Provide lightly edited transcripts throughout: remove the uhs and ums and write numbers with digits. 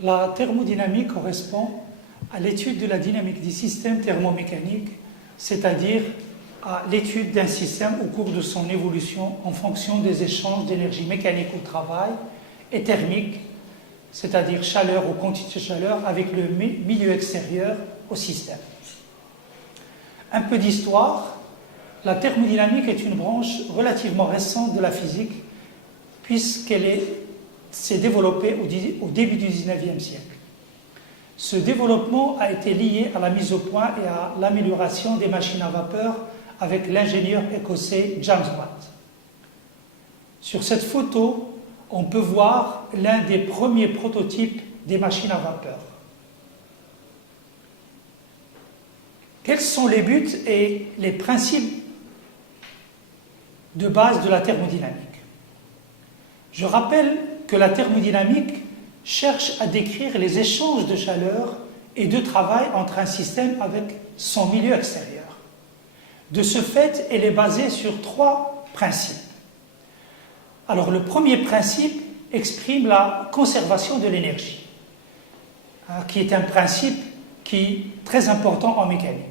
La thermodynamique correspond à l'étude de la dynamique des systèmes thermomécaniques, c'est-à-dire à l'étude d'un système au cours de son évolution en fonction des échanges d'énergie mécanique au travail et thermique, c'est-à-dire chaleur ou quantité de chaleur, avec le milieu extérieur au système. Un peu d'histoire. La thermodynamique est une branche relativement récente de la physique puisqu'elle s'est développée au début du XIXe siècle. Ce développement a été lié à la mise au point et à l'amélioration des machines à vapeur avec l'ingénieur écossais James Watt. Sur cette photo, on peut voir l'un des premiers prototypes des machines à vapeur. Quels sont les buts et les principes de base de la thermodynamique? Je rappelle que la thermodynamique cherche à décrire les échanges de chaleur et de travail entre un système avec son milieu extérieur. De ce fait, elle est basée sur trois principes. Alors, le premier principe exprime la conservation de l'énergie, qui est un principe qui est très important en mécanique.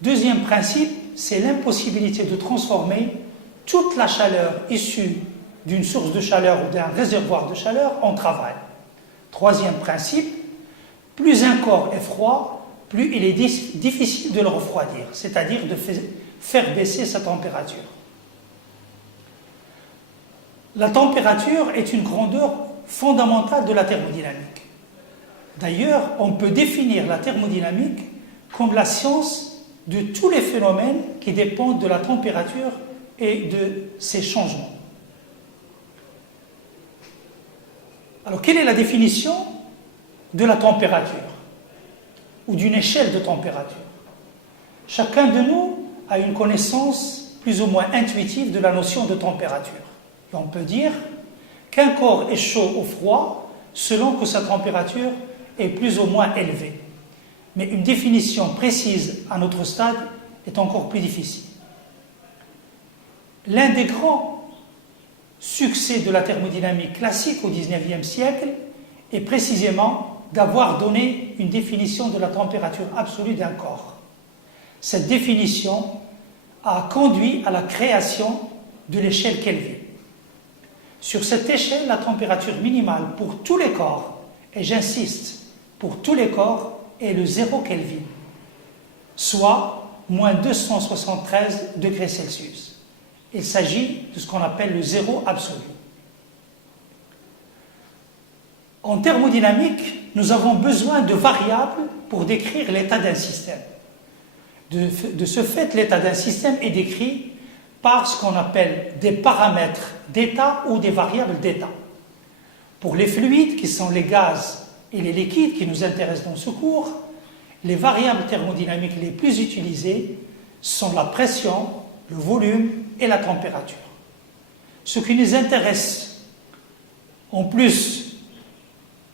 Deuxième principe, c'est l'impossibilité de transformer toute la chaleur issue d'une source de chaleur ou d'un réservoir de chaleur en travail. Troisième principe, plus un corps est froid, plus il est difficile de le refroidir, c'est-à-dire de faire baisser sa température. La température est une grandeur fondamentale de la thermodynamique. D'ailleurs, on peut définir la thermodynamique comme la science de tous les phénomènes qui dépendent de la température et de ses changements. Alors, quelle est la définition de la température ou d'une échelle de température? Chacun de nous a une connaissance plus ou moins intuitive de la notion de température. Et on peut dire qu'un corps est chaud ou froid selon que sa température est plus ou moins élevée. Mais une définition précise à notre stade est encore plus difficile. L'un des grands succès de la thermodynamique classique au XIXe siècle est précisément d'avoir donné une définition de la température absolue d'un corps. Cette définition a conduit à la création de l'échelle Kelvin. Sur cette échelle, la température minimale pour tous les corps, et j'insiste, pour tous les corps, est le 0 Kelvin, soit moins 273 degrés Celsius. Il s'agit de ce qu'on appelle le zéro absolu. En thermodynamique, nous avons besoin de variables pour décrire l'état d'un système. De ce fait, l'état d'un système est décrit par ce qu'on appelle des paramètres d'état ou des variables d'état. Pour les fluides, qui sont les gaz et les liquides qui nous intéressent dans ce cours, les variables thermodynamiques les plus utilisées sont la pression, le volume et la température. Ce qui nous intéresse en plus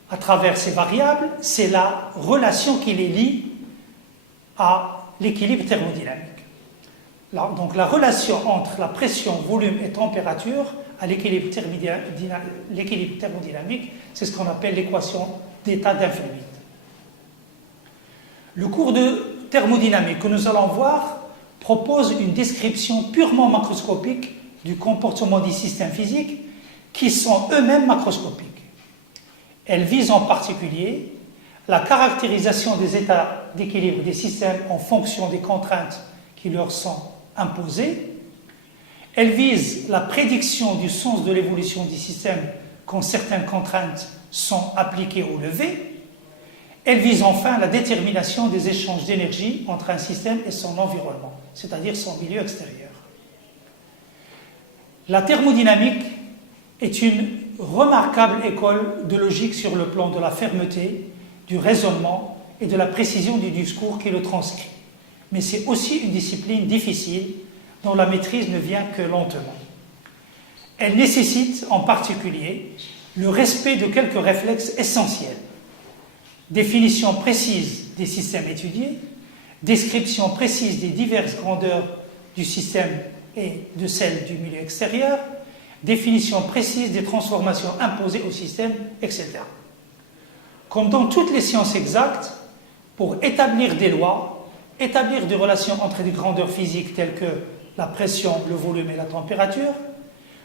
à travers ces variables, c'est la relation qui les lie à l'équilibre thermodynamique. Donc la relation entre la pression, volume et température à l'équilibre thermodynamique, c'est ce qu'on appelle l'équation d'état d'un fluide. Le cours de thermodynamique que nous allons voir propose une description purement macroscopique du comportement des systèmes physiques qui sont eux-mêmes macroscopiques. Elle vise en particulier la caractérisation des états d'équilibre des systèmes en fonction des contraintes qui leur sont imposées. Elle vise la prédiction du sens de l'évolution des systèmes quand certaines contraintes sont appliquées ou levées. Elle vise enfin la détermination des échanges d'énergie entre un système et son environnement, c'est-à-dire son milieu extérieur. La thermodynamique est une remarquable école de logique sur le plan de la fermeté, du raisonnement et de la précision du discours qui le transcrit. Mais c'est aussi une discipline difficile dont la maîtrise ne vient que lentement. Elle nécessite en particulier le respect de quelques réflexes essentiels. Définition précise des systèmes étudiés, description précise des diverses grandeurs du système et de celles du milieu extérieur, définition précise des transformations imposées au système, etc. comme dans toutes les sciences exactes, pour établir des lois, établir des relations entre des grandeurs physiques telles que la pression, le volume et la température,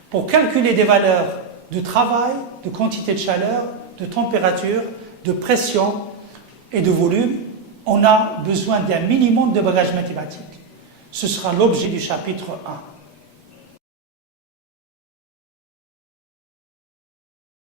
pour calculer des valeurs de travail, de quantité de chaleur, de température, de pression et de volume, on a besoin d'un minimum de bagages mathématiques. Ce sera l'objet du chapitre 1.